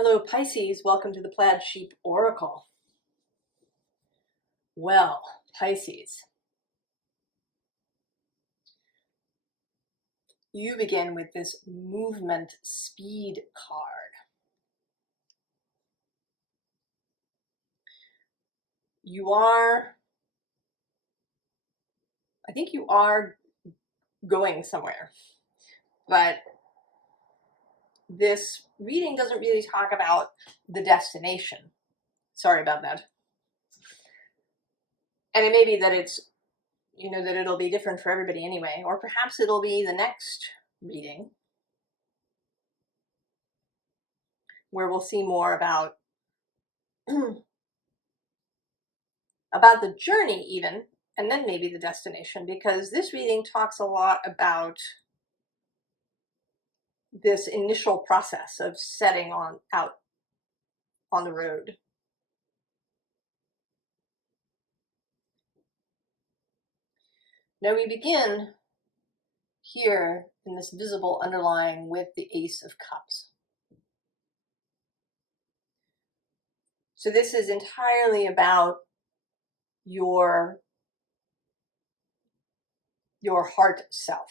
Hello Pisces, welcome to the Plaid Sheep Oracle. Well, Pisces, you begin with this movement speed card. I think you are going somewhere, but this reading doesn't really talk about the destination. Sorry about that. And it may be that it's, that it'll be different for everybody anyway, or perhaps it'll be the next reading where we'll see more about about the journey even, and then maybe the destination, because this reading talks a lot about this initial process of setting out on the road. Now we begin here in this visible underlying with the Ace of Cups. So this is entirely about your heart self.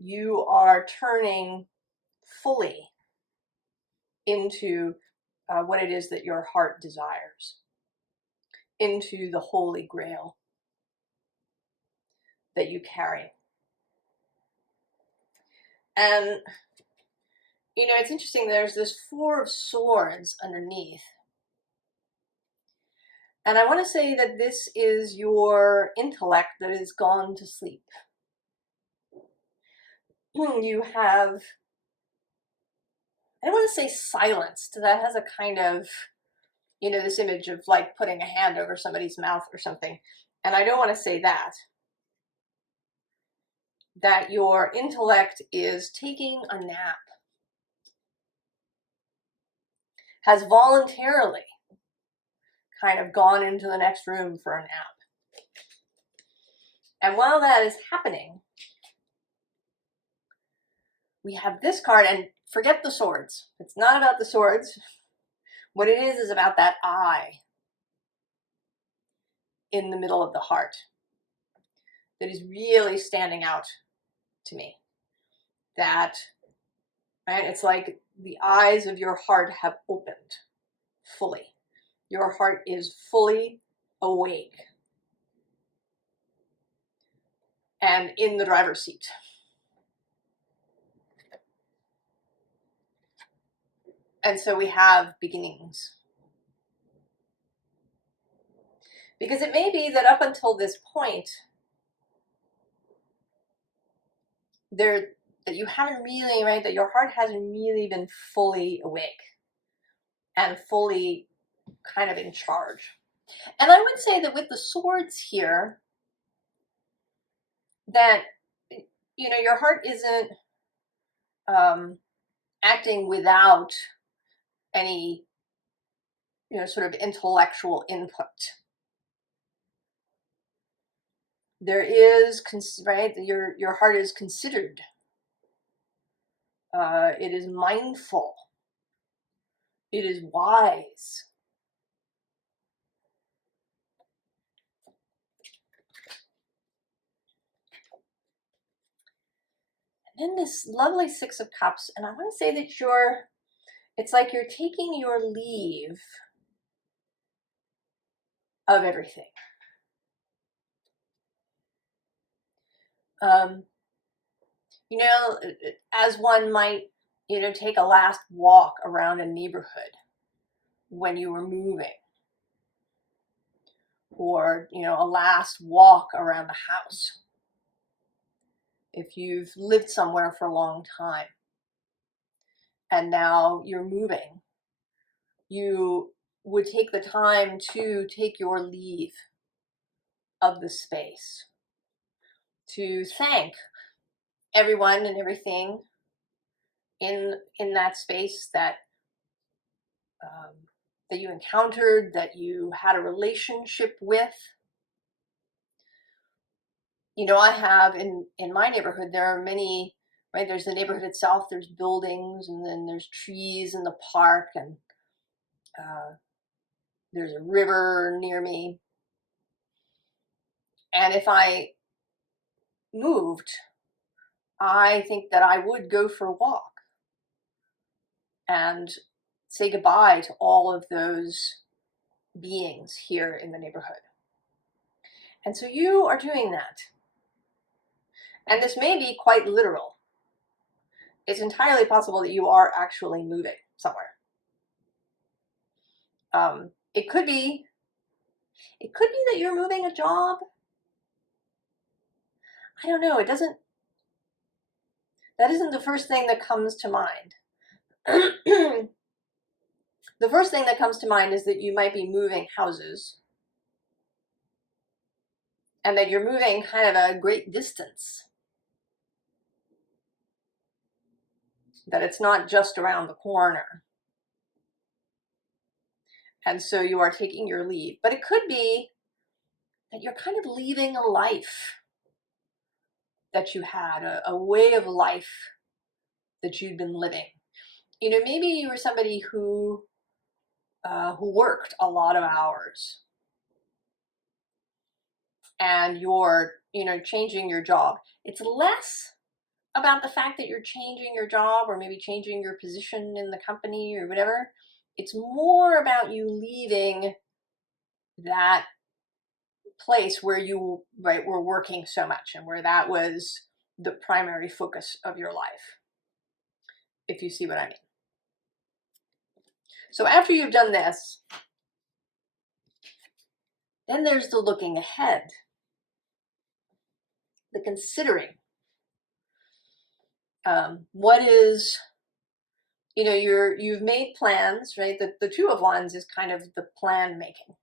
You are turning fully into what it is that your heart desires, into the Holy Grail that you carry. And it's interesting, there's this Four of Swords underneath. And I want to say that this is your intellect that is gone to sleep. You have, I don't want to say silenced. That has a kind of, this image of like putting a hand over somebody's mouth or something. And I don't want to say that. That your intellect is taking a nap. Has voluntarily kind of gone into the next room for a nap. And while that is happening, we have this card, and forget the swords. It's not about the swords. What it is about that eye in the middle of the heart that is really standing out to me. That, right, it's like the eyes of your heart have opened fully. Your heart is fully awake and in the driver's seat. And so we have beginnings. Because it may be that up until this point, that you haven't really, right, that your heart hasn't really been fully awake and fully kind of in charge. And I would say that with the swords here, that, your heart isn't acting without any, sort of intellectual input. There is, right, your heart is considered. It is mindful. It is wise. And then this lovely Six of Cups, and I want to say that it's like you're taking your leave of everything. As one might, take a last walk around a neighborhood when you were moving, or, a last walk around the house if you've lived somewhere for a long time and now you're moving. You would take the time to take your leave of the space, to thank everyone and everything in that space that you encountered, that you had a relationship with. I have in my neighborhood, there are many right? There's the neighborhood itself, there's buildings, and then there's trees in the park, and there's a river near me. And if I moved, I think that I would go for a walk and say goodbye to all of those beings here in the neighborhood. And so you are doing that. And this may be quite literal. It's entirely possible that you are actually moving somewhere. It could be that you're moving a job. I don't know. That isn't the first thing that comes to mind. The first thing that comes to mind is that you might be moving houses, and that you're moving kind of a great distance. That it's not just around the corner. And so you are taking your leave. But it could be that you're kind of leaving a life that you had, a way of life that you'd been living. You know, maybe you were somebody who worked a lot of hours, and you're, changing your job. It's less about the fact that you're changing your job or maybe changing your position in the company or whatever. It's more about you leaving that place where you were working so much and where that was the primary focus of your life, if you see what I mean. So after you've done this, then there's the looking ahead, the considering. What is, you've made plans, right? The Two of Wands is kind of the plan making.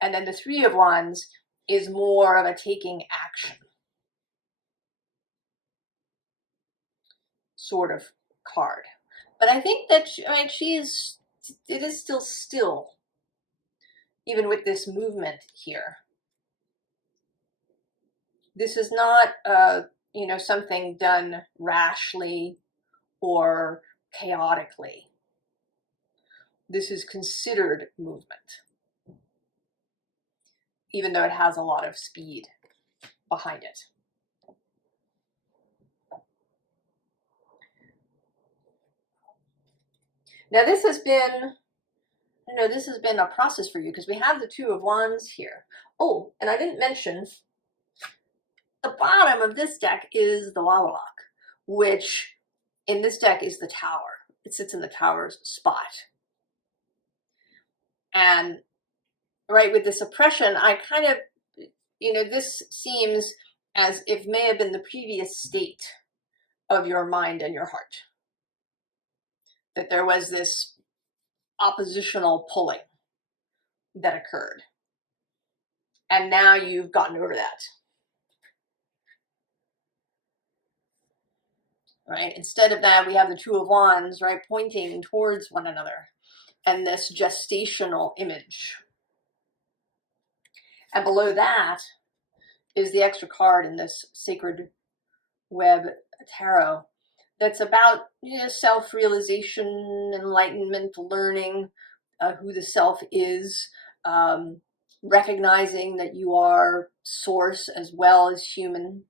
And then the Three of Wands is more of a taking action sort of card. But I think that it is still, even with this movement here. This is not, something done rashly or chaotically. This is considered movement, even though it has a lot of speed behind it. Now this has been, a process for you because we have the Two of Wands here. Oh, and I didn't mention, the bottom of this deck is the Wawalak, which in this deck is the Tower. It sits in the Tower's spot. And right, with this oppression, I kind of, this seems as if may have been the previous state of your mind and your heart. That there was this oppositional pulling that occurred. And now you've gotten over that. Right? Instead of that, we have the Two of Wands, right, pointing towards one another, and this gestational image. And below that is the extra card in this Sacred Web Tarot that's about self-realization, enlightenment, learning who the self is, recognizing that you are source as well as human.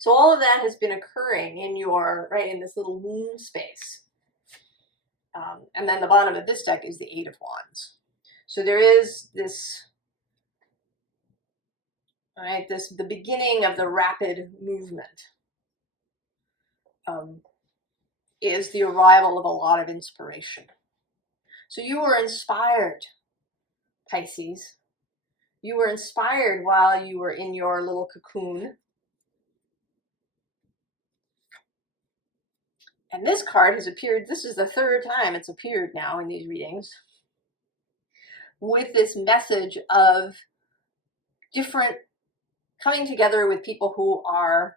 So all of that has been occurring in in this little womb space. And then the bottom of this deck is the Eight of Wands. So there is this, the beginning of the rapid movement is the arrival of a lot of inspiration. So you were inspired, Pisces. You were inspired while you were in your little cocoon. And this card has appeared, this is the third time it's appeared now in these readings, with this message of coming together with people who are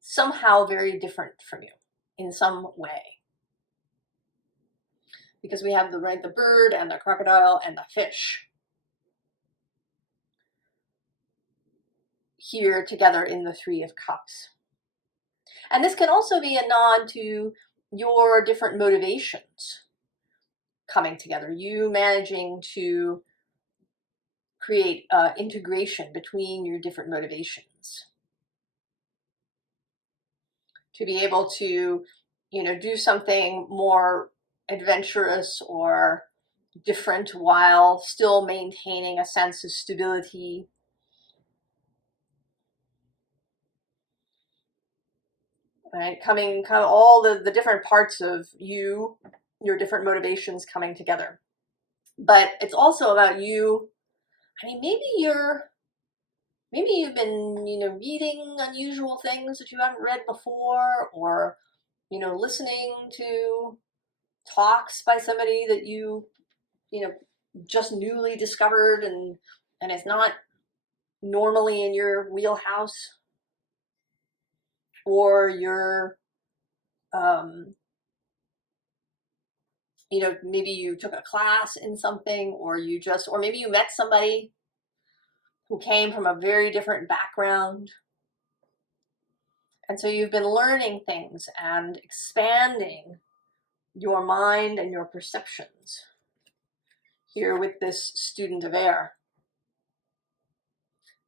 somehow very different from you in some way. Because we have the bird and the crocodile and the fish. here together in the Three of Cups. And this can also be a nod to your different motivations coming together, you managing to create integration between your different motivations. To be able to, do something more adventurous or different while still maintaining a sense of stability. Right, kind of all the different parts of you, your different motivations coming together. But it's also about you. I mean, maybe you've been, reading unusual things that you haven't read before, or, listening to talks by somebody that you just newly discovered and it's not normally in your wheelhouse, or you're maybe you took a class in something, or maybe you met somebody who came from a very different background. And so you've been learning things and expanding your mind and your perceptions here with this student of air.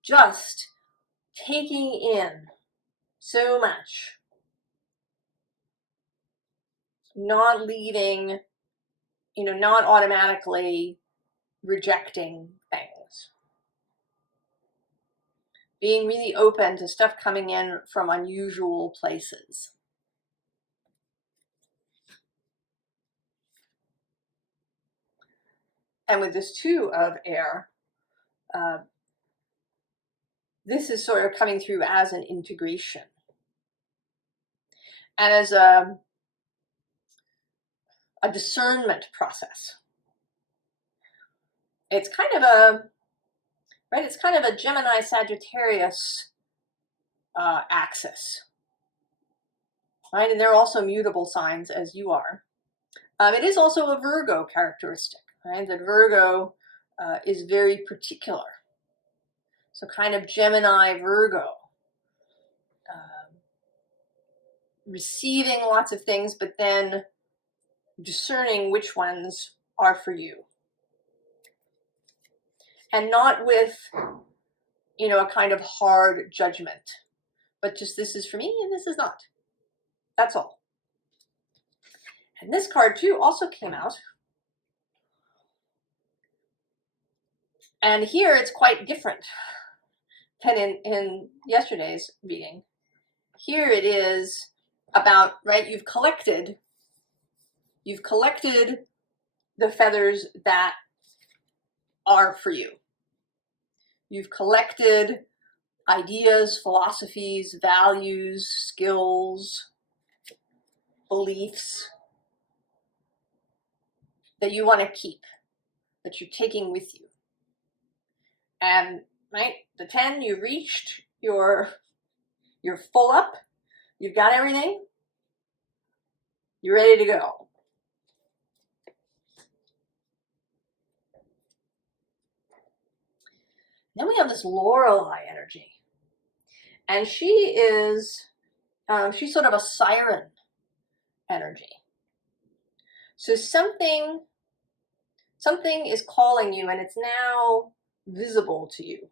Just taking in so much, not leaving, not automatically rejecting things. Being really open to stuff coming in from unusual places. And with this Two of Air, this is sort of coming through as an integration. And as a discernment process. It's kind of a Gemini Sagittarius axis, right? And they're also mutable signs as you are. It is also a Virgo characteristic, right? That Virgo is very particular. So kind of Gemini Virgo. Receiving lots of things, but then discerning which ones are for you. And not with, a kind of hard judgment, but just this is for me and this is not. That's all. And this card too also came out. And here it's quite different than in yesterday's reading. Here it is about, right, you've collected the feathers that are for you. You've collected ideas, philosophies, values, skills, beliefs that you want to keep, that you're taking with you. And right, the 10, you've reached, you're full up, you've got everything, you're ready to go. Then we have this Lorelei energy. And she is, she's sort of a siren energy. So something is calling you and it's now visible to you.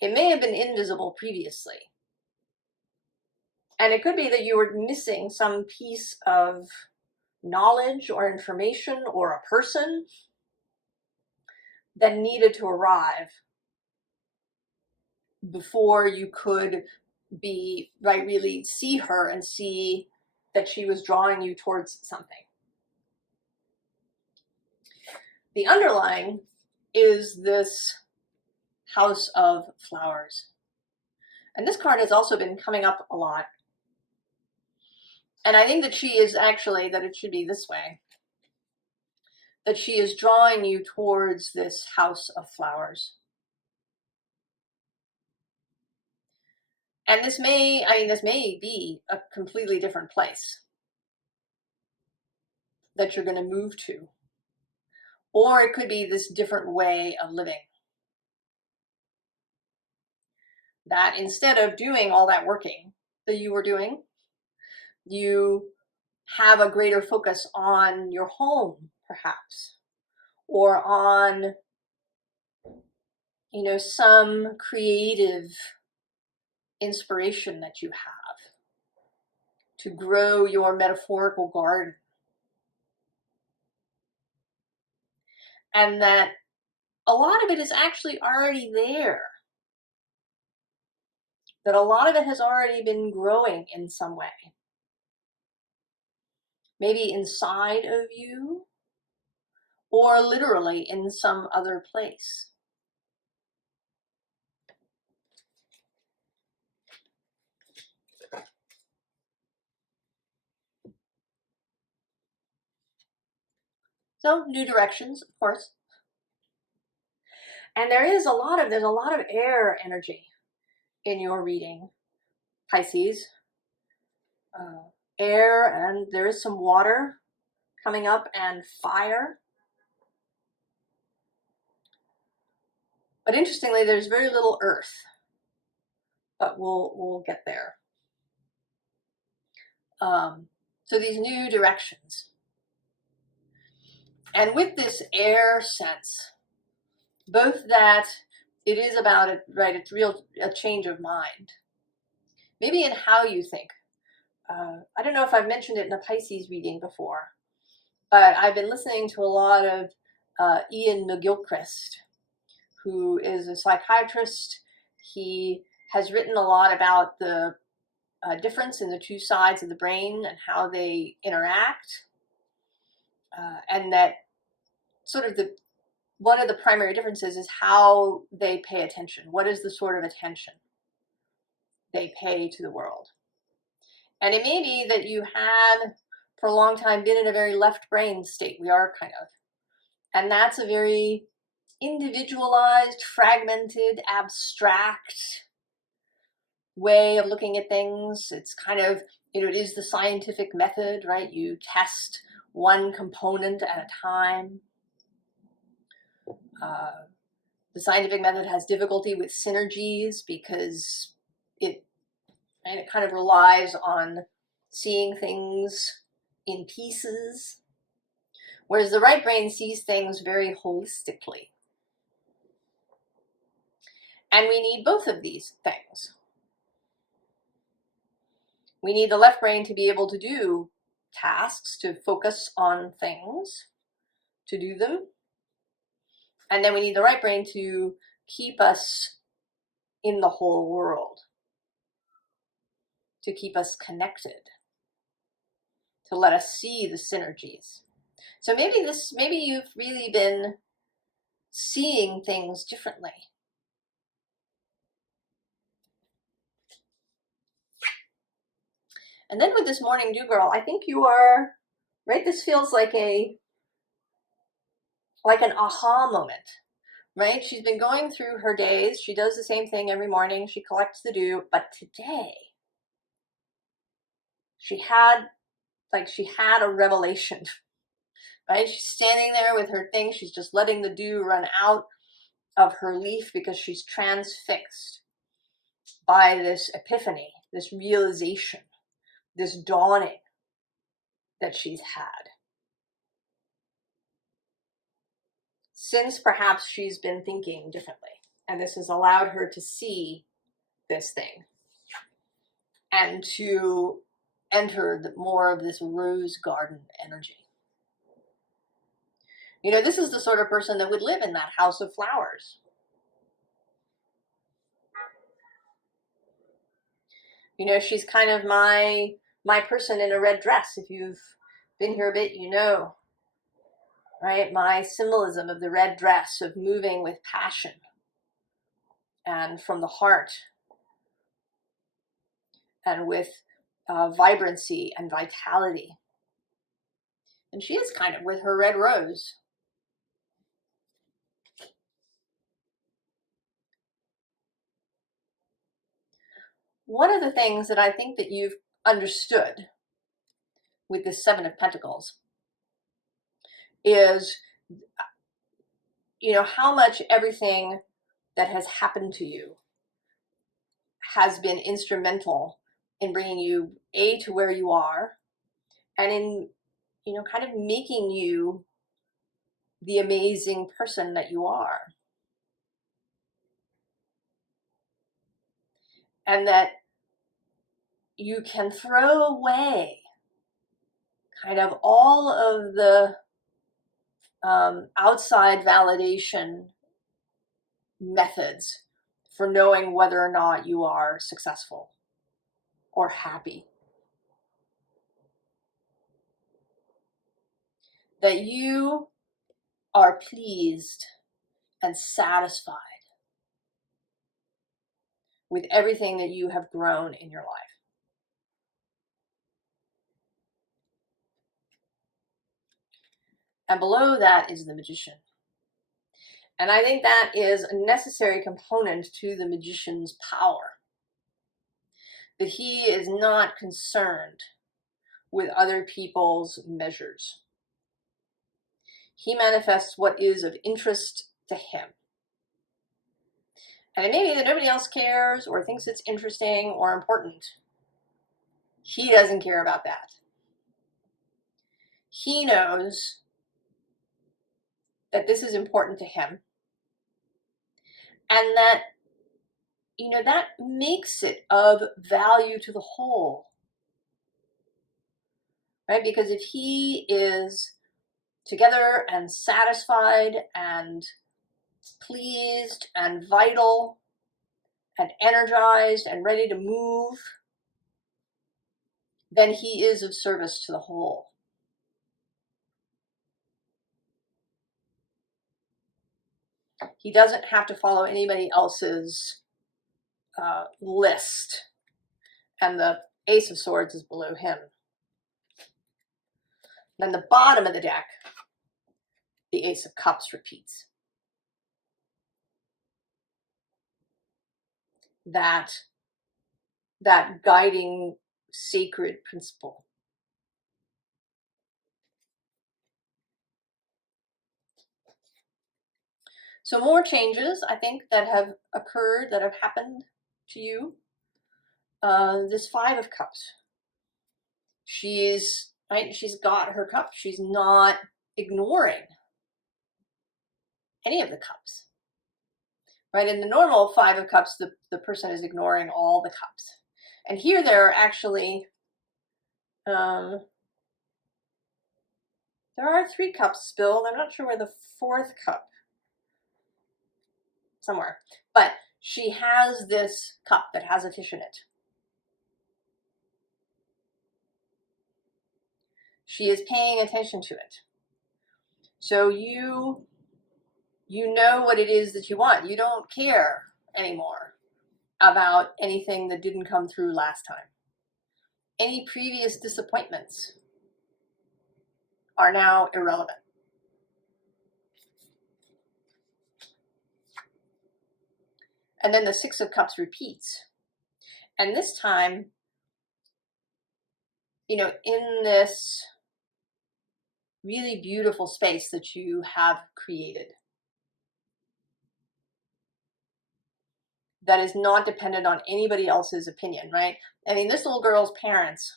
It may have been invisible previously. And it could be that you were missing some piece of knowledge or information or a person that needed to arrive before you could be, right, really see her and see that she was drawing you towards something. The underlying is this House of Flowers. And this card has also been coming up a lot. And I think that she is actually, that it should be this way, that she is drawing you towards this House of Flowers. And this may be a completely different place that you're going to move to. Or it could be this different way of living. that instead of doing all that working that you were doing, you have a greater focus on your home, perhaps, or on, you know, some creative inspiration that you have to grow your metaphorical garden. And that a lot of it is actually already there. That a lot of it has already been growing in some way. Maybe inside of you, or literally in some other place. So new directions, of course. And there's a lot of air energy in your reading, Pisces. Air, and there is some water coming up, and fire. But interestingly, there's very little earth. But we'll get there. So these new directions. And with this air sense, both that it is about it, right? It's a change of mind. Maybe in how you think. I don't know if I've mentioned it in a Pisces reading before, but I've been listening to a lot of Ian McGilchrist, who is a psychiatrist. He has written a lot about the difference in the two sides of the brain and how they interact, and that sort of one of the primary differences is how they pay attention. What is the sort of attention they pay to the world? And it may be that you had, for a long time, been in a very left brain state. We are kind of. And that's a very individualized, fragmented, abstract way of looking at things. It's kind of, you know, it is the scientific method, right? You test one component at a time. The scientific method has difficulty with synergies because it kind of relies on seeing things in pieces, whereas the right brain sees things very holistically. And we need both of these things. We need the left brain to be able to do tasks, to focus on things, to do them. And then we need the right brain to keep us in the whole world, to keep us connected, to let us see the synergies. So maybe you've really been seeing things differently. And then with this morning dew girl, I think you are, right? This feels like an aha moment, right? She's been going through her days. She does the same thing every morning. She collects the dew, but today she had a revelation, right? She's standing there with her thing. She's just letting the dew run out of her leaf because she's transfixed by this epiphany, this realization, this dawning that she's had. Since perhaps she's been thinking differently, and this has allowed her to see this thing and to enter more of this rose garden energy. You know, this is the sort of person that would live in that house of flowers. You know, she's kind of my person in a red dress. If you've been here a bit, you know, right? My symbolism of the red dress, of moving with passion and from the heart and with vibrancy and vitality. And she is kind of with her red rose. One of the things that I think that you've understood with the Seven of Pentacles is, you know, how much everything that has happened to you has been instrumental in bringing you to where you are, and in, you know, kind of making you the amazing person that you are. And that you can throw away kind of all of the outside validation methods for knowing whether or not you are successful or happy. That you are pleased and satisfied with everything that you have grown in your life. And below that is the Magician. And I think that is a necessary component to the Magician's power. That he is not concerned with other people's measures. He manifests what is of interest to him. And it may be that nobody else cares or thinks it's interesting or important. He doesn't care about that. He knows that this is important to him. And that, you know, that makes it of value to the whole. Right? Because if he is together and satisfied and pleased and vital and energized and ready to move, then he is of service to the whole. He doesn't have to follow anybody else's list. And the Ace of Swords is below him. Then the bottom of the deck, the Ace of Cups repeats. That guiding sacred principle. So more changes, I think, that have occurred, that have happened to you. This Five of Cups. She's got her cup. She's not ignoring any of the cups. Right? In the normal Five of Cups, the person is ignoring all the cups. And here there are actually, there are 3 cups spilled. I'm not sure where the 4th cup, somewhere. But she has this cup that has a fish in it. She is paying attention to it. So you know what it is that you want. You don't care anymore about anything that didn't come through last time. Any previous disappointments are now irrelevant. And then the Six of Cups repeats. And this time, you know, in this really beautiful space that you have created, that is not dependent on anybody else's opinion, right? I mean, this little girl's parents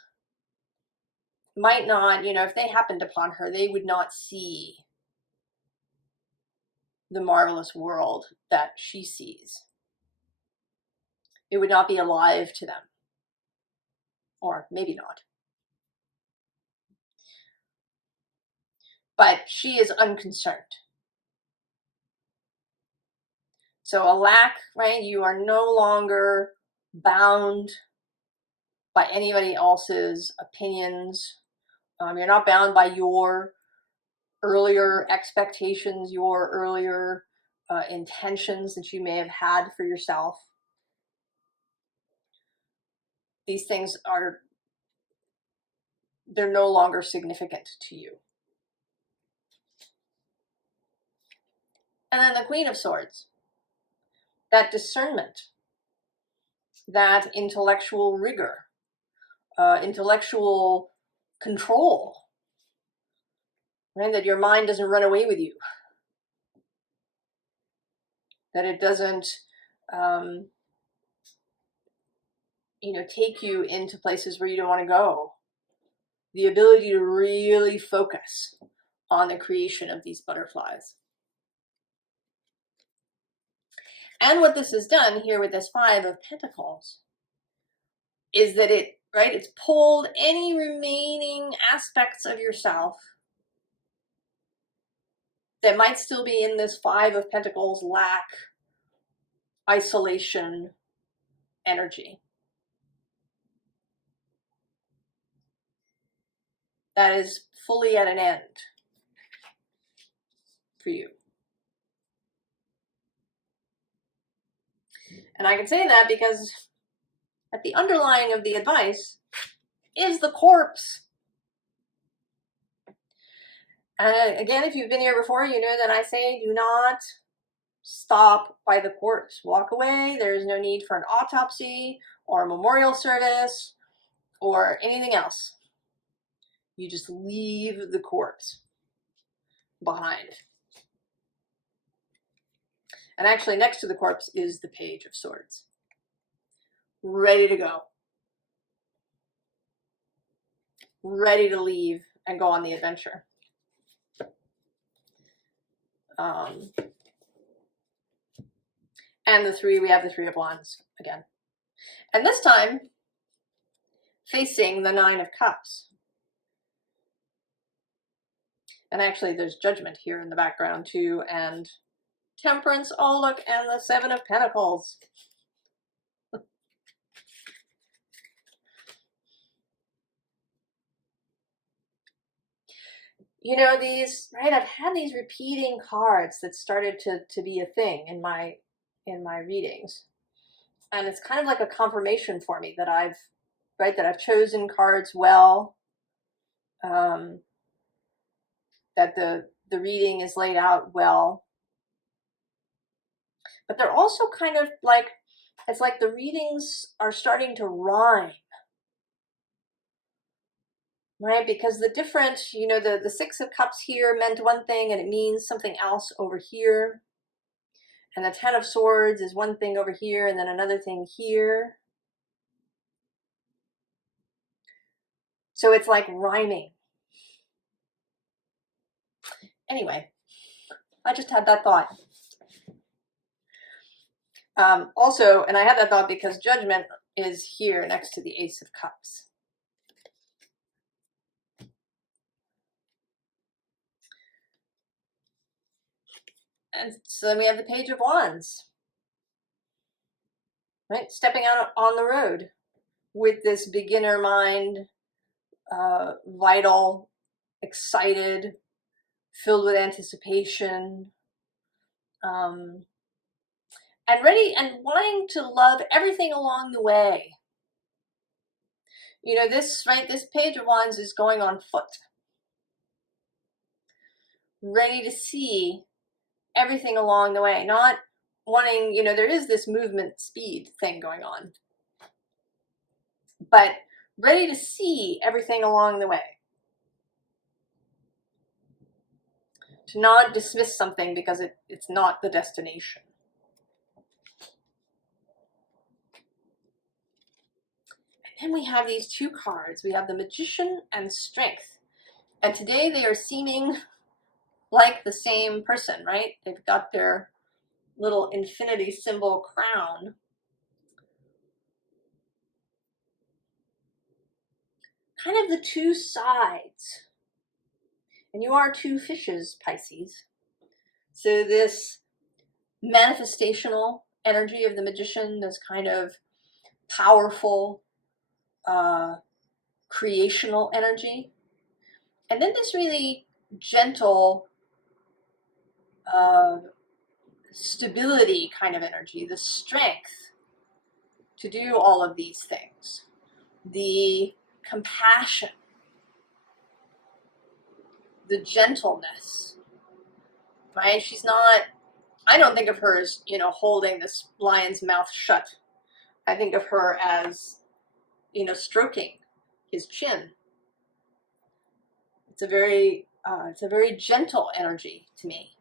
might not, you know, if they happened upon her, they would not see the marvelous world that she sees. It would not be alive to them. Or maybe not. But she is unconcerned. So a lack, right? You are no longer bound by anybody else's opinions. You're not bound by your earlier expectations, your earlier intentions that you may have had for yourself. These things they're no longer significant to you. And then the Queen of Swords. That discernment, that intellectual rigor, intellectual control, right? That your mind doesn't run away with you, that it doesn't you know, take you into places where you don't want to go. The ability to really focus on the creation of these butterflies. And what this has done here with this Five of Pentacles is that it's pulled any remaining aspects of yourself that might still be in this Five of Pentacles lack, isolation energy. That is fully at an end for you. And I can say that because at the underlying of the advice is the corpse. And again, if you've been here before, you know that I say do not stop by the corpse. Walk away. There is no need for an autopsy or a memorial service or anything else. You just leave the corpse behind. And actually next to the corpse is the Page of Swords. Ready to go. Ready to leave and go on the adventure. And we have the Three of Wands again. And this time, facing the Nine of Cups. And actually there's Judgment here in the background too, and Temperance, oh look, and the Seven of Pentacles. You know, these, right, I've had these repeating cards that started to be a thing in my readings. And it's kind of like a confirmation for me that I've chosen cards well, that the reading is laid out well. But they're also kind of like, it's like the readings are starting to rhyme. Right, because the different, you know, the Six of Cups here meant one thing and it means something else over here. And the Ten of Swords is one thing over here and then another thing here. So it's like rhyming. Anyway, I just had that thought. Also, and I had that thought because Judgment is here next to the Ace of Cups. And so then we have the Page of Wands, right? Stepping out on the road with this beginner mind, vital, excited, filled with anticipation, and ready and wanting to love everything along the way. You know, this Page of Wands is going on foot, ready to see everything along the way, not wanting, you know, there is this movement speed thing going on, but ready to see everything along the way. To not dismiss something because it's not the destination. And then we have these two cards. We have the Magician and Strength. And today they are seeming like the same person, right? They've got their little infinity symbol crown. Kind of the two sides. And you are two fishes, Pisces. So this manifestational energy of the Magician, this kind of powerful, creational energy. And then this really gentle, stability kind of energy, the strength to do all of these things, the compassion, the gentleness, right? She's not, I don't think of her as, you know, holding this lion's mouth shut. I think of her as, you know, stroking his chin. It's a very gentle energy to me.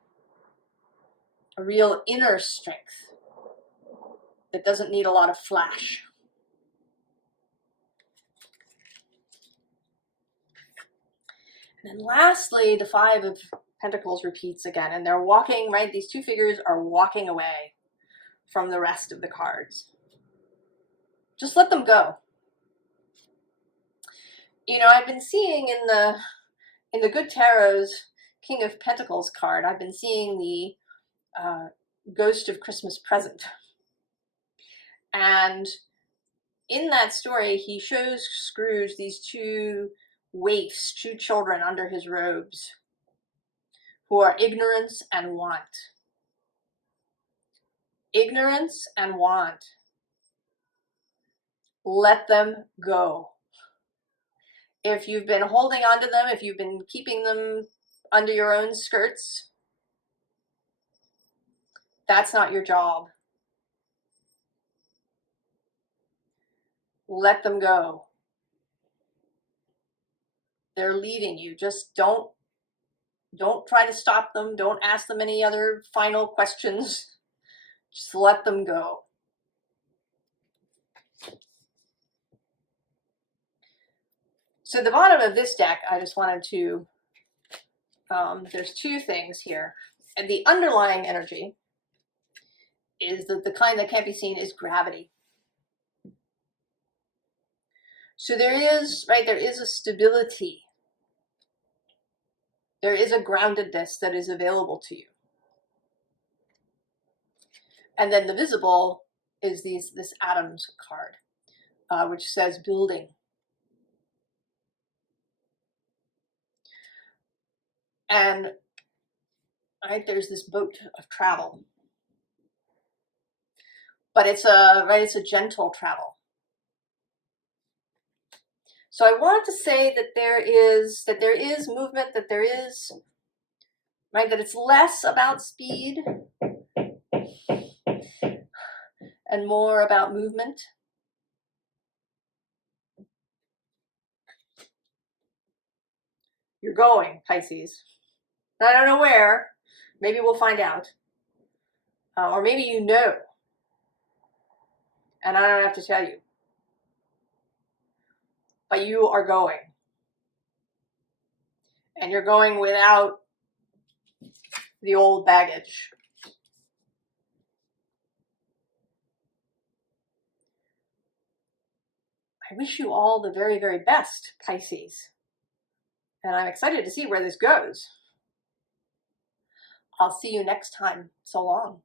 A real inner strength that doesn't need a lot of flash. And then lastly, the Five of Pentacles repeats again, and they're walking, right? These two figures are walking away from the rest of the cards. Just let them go. You know, I've been seeing in the Good Tarot's King of Pentacles card, I've been seeing the Ghost of Christmas Present. And in that story, he shows Scrooge these two waifs, two children under his robes, who are ignorance and want. Ignorance and want. Let them go. If you've been holding on to them, if you've been keeping them under your own skirts, that's not your job. Let them go. They're leaving you. Just don't try to stop them. Don't ask them any other final questions. Just let them go. So the bottom of this deck, I just wanted to, there's two things here. And the underlying energy is that the kind that can't be seen is gravity. So there is, right, there is a stability. There is a groundedness that is available to you. And then the visible is this Atoms card, which says building. And right, there's this boat of travel. But it's a gentle travel. So I wanted to say that there is movement, that there is, right, that it's less about speed and more about movement. You're going, Pisces. I don't know where. Maybe we'll find out. Or maybe you know. And I don't have to tell you. But you are going. And you're going without the old baggage. I wish you all the very, very best, Pisces. And I'm excited to see where this goes. I'll see you next time. So long.